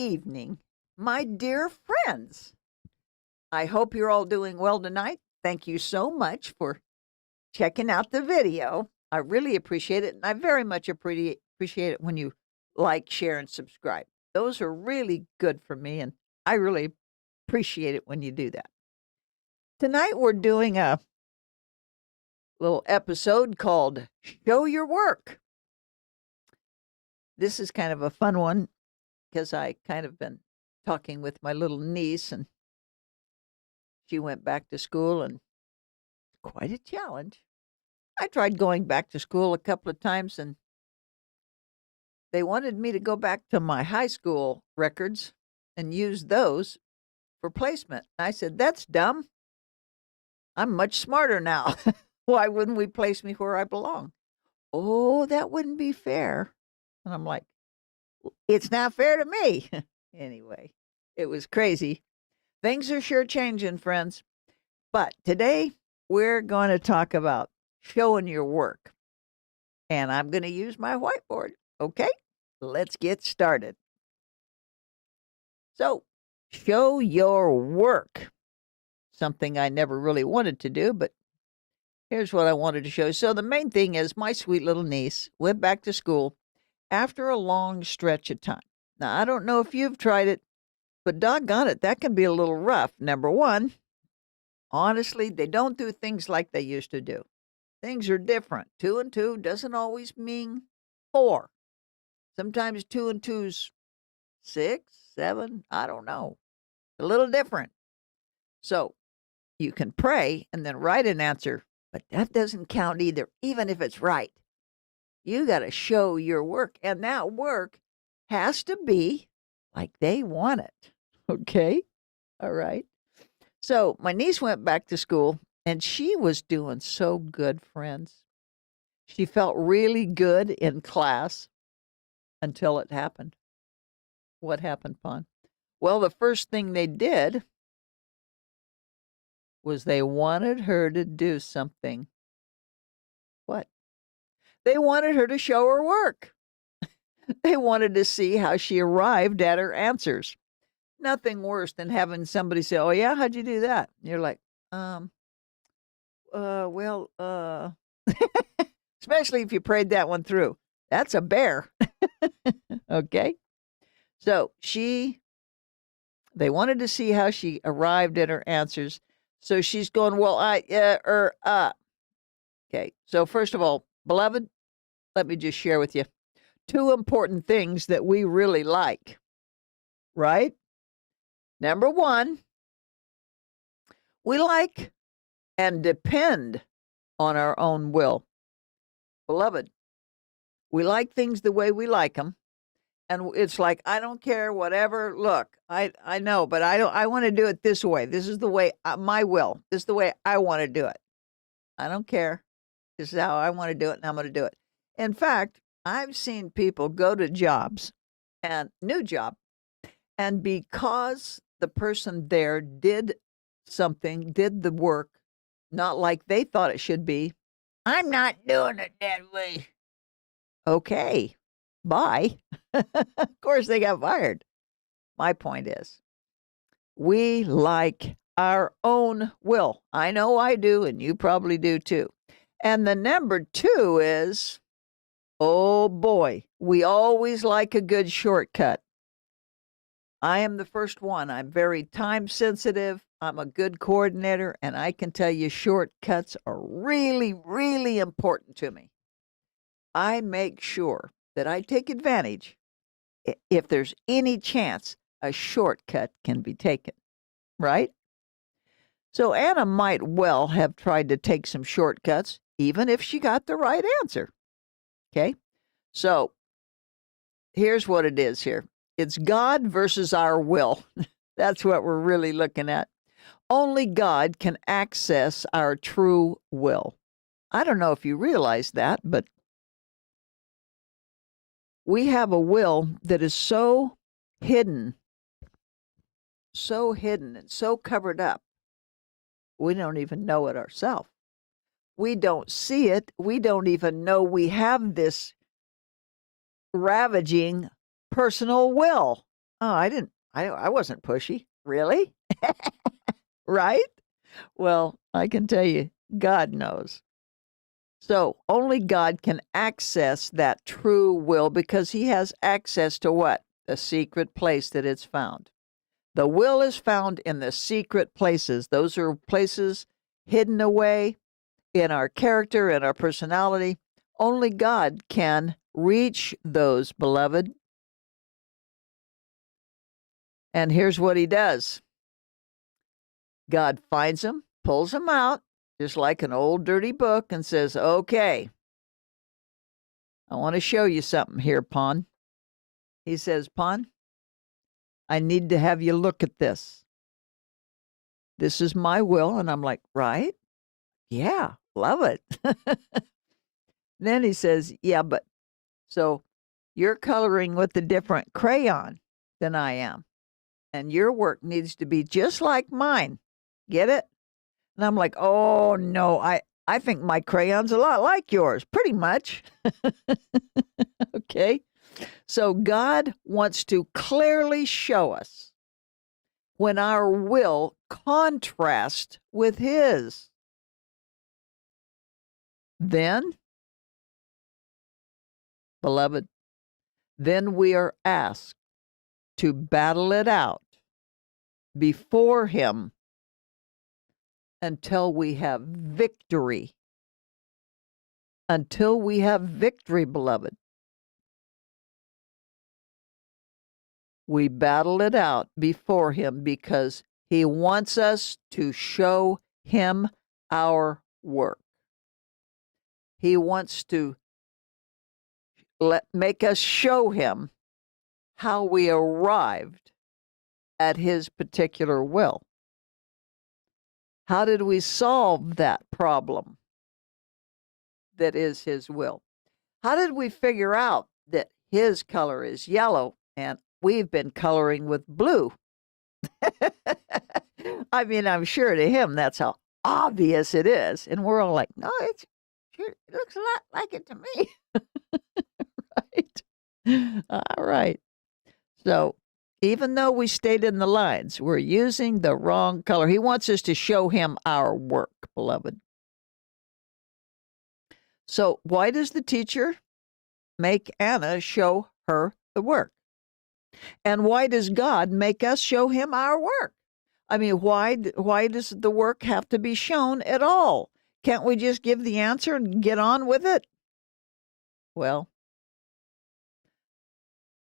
evening, my dear friends. I hope you're all doing well tonight. Thank you so much for checking out the video. I really appreciate it, and I very much appreciate it when you like, share, and subscribe. Those are really good for me, and I really appreciate it when you do that. Tonight, we're doing a little episode called Show Your Work. This is kind of a fun one because I kind of been talking with my little niece, and she went back to school, and quite a challenge. I tried going back to school a couple of times, and they wanted me to go back to my high school records and use those for placement. I said, that's dumb. I'm much smarter now. Why wouldn't we place me where I belong? Oh, that wouldn't be fair. And I'm like, it's not fair to me. Anyway, it was crazy. Things are sure changing, friends. But today we're going to talk about showing your work. And I'm going to use my whiteboard. Okay, let's get started. So, show your work. Something I never really wanted to do, but here's what I wanted to show. So the main thing is my sweet little niece went back to school after a long stretch of time. Now, I don't know if you've tried it, but doggone it, that can be a little rough. Number one, honestly, they don't do things like they used to do. Things are different. 2 and 2 doesn't always mean 4. Sometimes 2 and 2's 6, 7, I don't know. A little different. So you can pray and then write an answer, but that doesn't count either, even if it's right. You got to show your work, and that work has to be like they want it. Okay? All right. So my niece went back to school, and she was doing so good, friends. She felt really good in class until it happened. What happened, Pon? Well, the first thing they did was they wanted her to do something. What? They wanted her to show her work. They wanted to see how she arrived at her answers. Nothing worse than having somebody say, "Oh yeah, how'd you do that?" And you're like, well, especially if you prayed that one through. That's a bear. Okay? So they wanted to see how she arrived at her answers. So she's going, well, Okay, so first of all, beloved, let me just share with you 2 important things that we really like, right? Number 1, we like and depend on our own will. Beloved, we like things the way we like them. And it's like, I don't care, whatever. Look, I know, but I want to do it this way. This is the way, my will. This is the way I want to do it. I don't care. This is how I want to do it, and I'm going to do it. In fact, I've seen people go to jobs and new job, and because the person there did something, did the work, not like they thought it should be, I'm not doing it that way. Okay, bye. Of course, they got fired. My point is, we like our own will. I know I do, and you probably do too. And the number 2 is, oh boy, we always like a good shortcut. I am the first one. I'm very time sensitive. I'm a good coordinator, and I can tell you shortcuts are really, really important to me. I make sure that I take advantage if there's any chance a shortcut can be taken, right? So Anna might well have tried to take some shortcuts, even if she got the right answer. Okay? So here's what it is here. It's God versus our will. That's what we're really looking at. Only God can access our true will. I don't know if you realize that, but we have a will that is so hidden and so covered up, we don't even know it ourselves. We don't see it. We don't even know we have this ravaging personal will. Oh, I wasn't pushy. Really? Right? Well, I can tell you, God knows. So only God can access that true will because he has access to what? The secret place that it's found. The will is found in the secret places. Those are places hidden away in our character, in our personality. Only God can reach those, beloved. And here's what he does God finds them, pulls them out, just like an old dirty book, and says, "Okay, I want to show you something here, Pon." He says, "Pon, I need to have you look at this. This is my will." And I'm like, "Right? Yeah, love it." Then he says, "Yeah, but so you're coloring with a different crayon than I am, and your work needs to be just like mine. Get it?" And I'm like, "Oh no, I think my crayon's a lot like yours, pretty much." Okay. So God wants to clearly show us when our will contrasts with his. Then, beloved, then we are asked to battle it out before him until we have victory. Until we have victory, beloved. We battle it out before him because he wants us to show him our work. He wants to make us show him how we arrived at his particular will. How did we solve that problem that is his will? How did we figure out that his color is yellow and we've been coloring with blue? I mean, I'm sure to him that's how obvious it is. And we're all like, no, it looks a lot like it to me. Right? All right. So even though we stayed in the lines, we're using the wrong color. He wants us to show him our work, beloved. So why does the teacher make Anna show her the work? And why does God make us show him our work? I mean, why does the work have to be shown at all? Can't we just give the answer and get on with it? Well,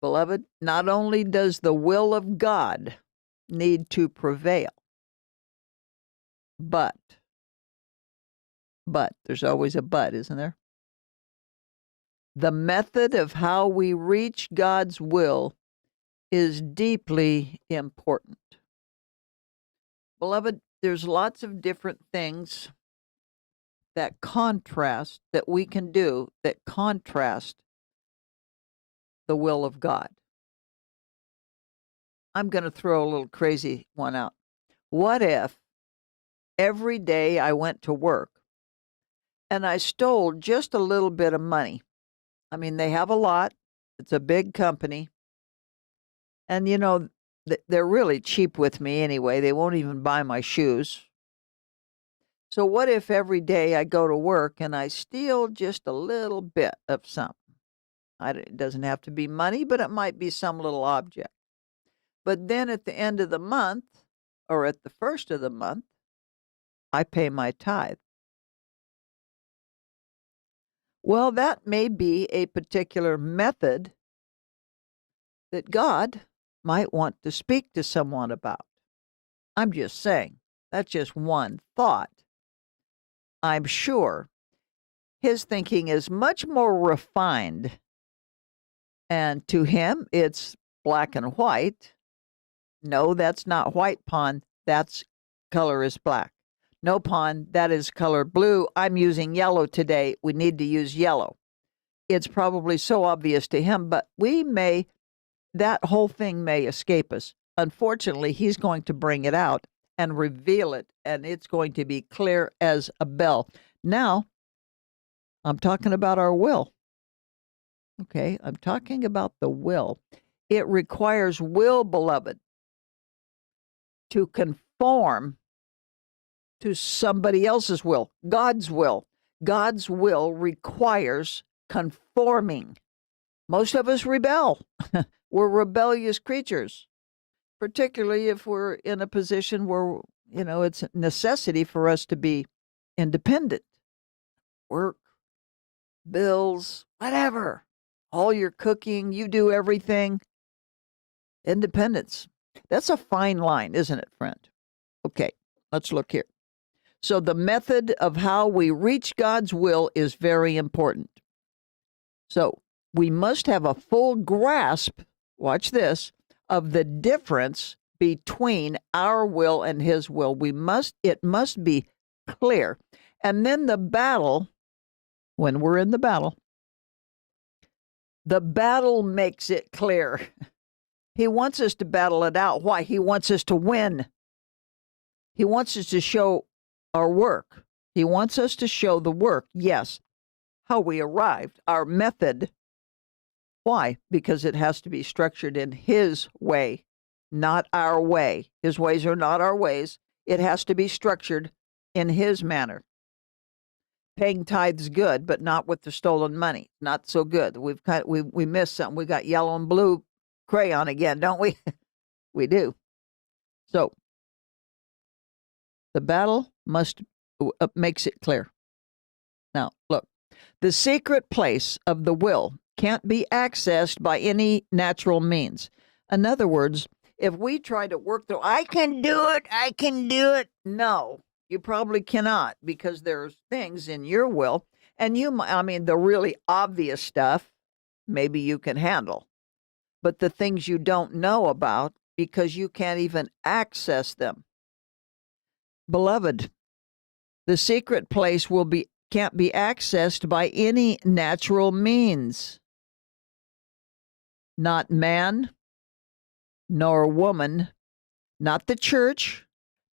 beloved, not only does the will of God need to prevail, but there's always a but, isn't there? The method of how we reach God's will is deeply important. Beloved, there's lots of different things that we can do that contrast the will of God. I'm going to throw a little crazy one out. What if every day I went to work and I stole just a little bit of money? I mean, they have a lot. It's a big company. And, they're really cheap with me anyway. They won't even buy my shoes. So, what if every day I go to work and I steal just a little bit of something? It doesn't have to be money, but it might be some little object. But then at the end of the month or at the first of the month, I pay my tithe. Well, that may be a particular method that God might want to speak to someone about. I'm just saying, that's just one thought. I'm sure his thinking is much more refined, and to him, it's black and white. No, that's not white, Pond. That's color is black. No, Pond, that is color blue. I'm using yellow today. We need to use yellow. It's probably so obvious to him, but that whole thing may escape us. Unfortunately, he's going to bring it out and reveal it, and it's going to be clear as a bell. Now, I'm talking about our will. Okay, I'm talking about the will. It requires will, beloved, to conform to somebody else's will, God's will. God's will requires conforming. Most of us rebel. We're rebellious creatures, particularly if we're in a position where, it's a necessity for us to be independent. Work, bills, whatever. All your cooking, you do everything. Independence. That's a fine line, isn't it, friend? Okay, let's look here. So the method of how we reach God's will is very important. So we must have a full grasp, watch this, of the difference between our will and his will. It must be clear. And then the battle, when we're in the battle makes it clear. He wants us to battle it out. Why? He wants us to win. He wants us to show our work. He wants us to show the work, yes, how we arrived, our method. Why? Because it has to be structured in his way, not our way. His ways are not our ways. It has to be structured in his manner. Paying tithes good, but not with the stolen money. Not so good. We missed something. We got yellow and blue crayon again, don't we? We do. So the battle makes it clear. Now, look, the secret place of the will can't be accessed by any natural means. In other words, if we try to work through, I can do it. No, you probably cannot, because there's things in your will, and the really obvious stuff, maybe you can handle. But the things you don't know about, because you can't even access them. Beloved, the secret place can't be accessed by any natural means. Not man, nor woman, not the church,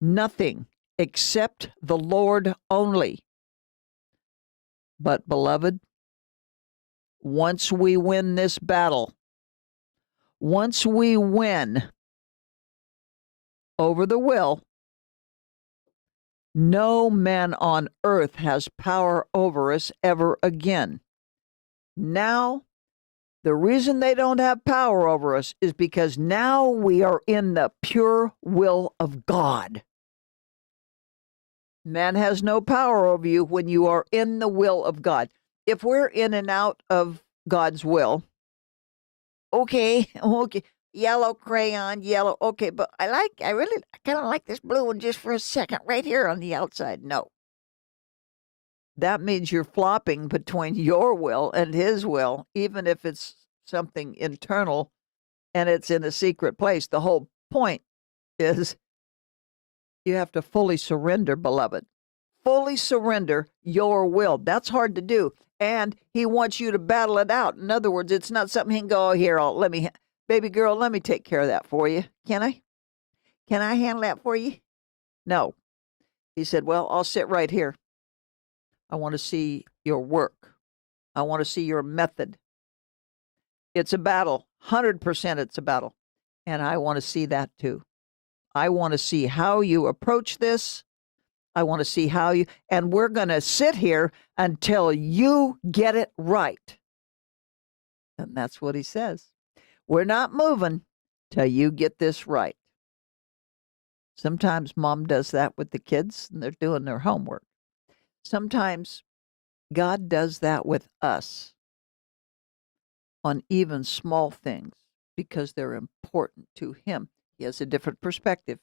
nothing except the Lord only. But beloved, once we win this battle, once we win over the will, no man on earth has power over us ever again. Now, the reason they don't have power over us is because now we are in the pure will of God. Man has no power over you when you are in the will of God. If we're in and out of God's will, okay, yellow crayon, yellow, okay, but I kind of like this blue one just for a second right here on the outside. No. That means you're flopping between your will and his will, even if it's something internal and it's in a secret place. The whole point is you have to fully surrender, beloved. Fully surrender your will. That's hard to do. And he wants you to battle it out. In other words, it's not something he can go, here, baby girl, let me take care of that for you. Can I? Can I handle that for you? No. He said, well, I'll sit right here. I want to see your work. I want to see your method. It's a battle. 100% it's a battle. And I want to see that too. I want to see how you approach this. I want to see and we're going to sit here until you get it right. And that's what he says. We're not moving till you get this right. Sometimes mom does that with the kids and they're doing their homework. Sometimes God does that with us on even small things because they're important to him. He has a different perspective.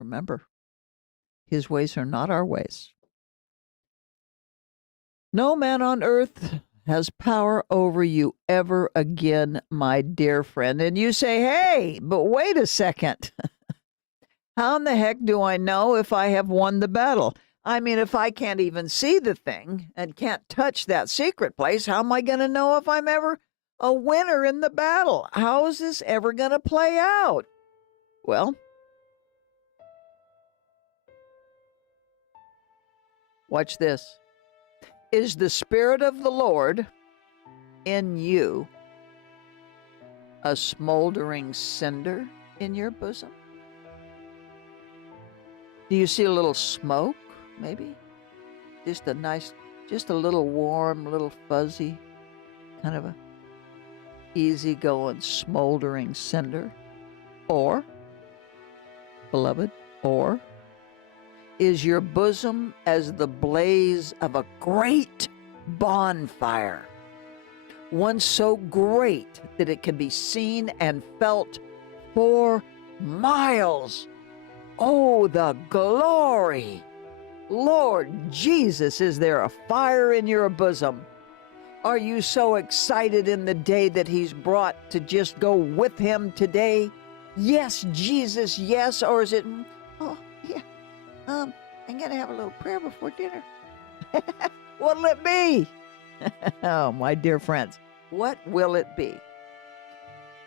Remember, his ways are not our ways. No man on earth has power over you ever again, my dear friend. And you say, hey, but wait a second. How in the heck do I know if I have won the battle? I mean, if I can't even see the thing and can't touch that secret place, how am I going to know if I'm ever a winner in the battle? How is this ever going to play out? Well, watch this. Is the Spirit of the Lord in you? a smoldering cinder in your bosom? Do you see a little smoke, maybe? Just a nice, just a little warm, little fuzzy, kind of a easygoing, smoldering cinder? Or, beloved, or is your bosom as the blaze of a great bonfire, one so great that it can be seen and felt for miles? Oh, the glory! Lord Jesus, is there a fire in your bosom? Are you so excited in the day that He's brought to just go with Him today? Yes, Jesus, yes. Or is it, oh, yeah, I'm going to have a little prayer before dinner. What'll it be? Oh, my dear friends, what will it be?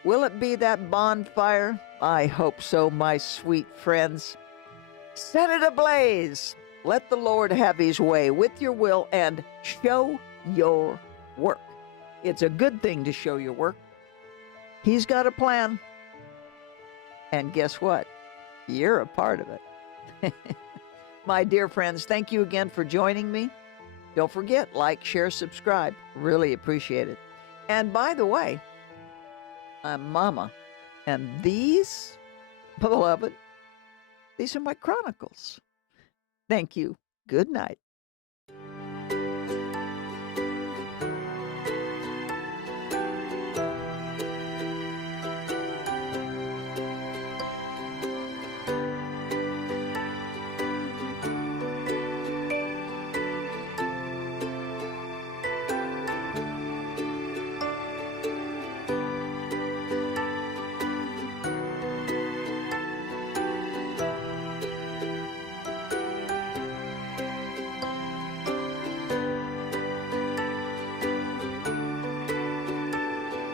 Will it be that bonfire? I hope so, my sweet friends. Set it ablaze. Let the Lord have His way with your will and show your work. It's a good thing to show your work. He's got a plan. And guess what? You're a part of it. My dear friends, thank you again for joining me. Don't forget, like, share, subscribe. Really appreciate it. And by the way, I'm Mama. And these, beloved, these are my Chronicles. Thank you. Good night.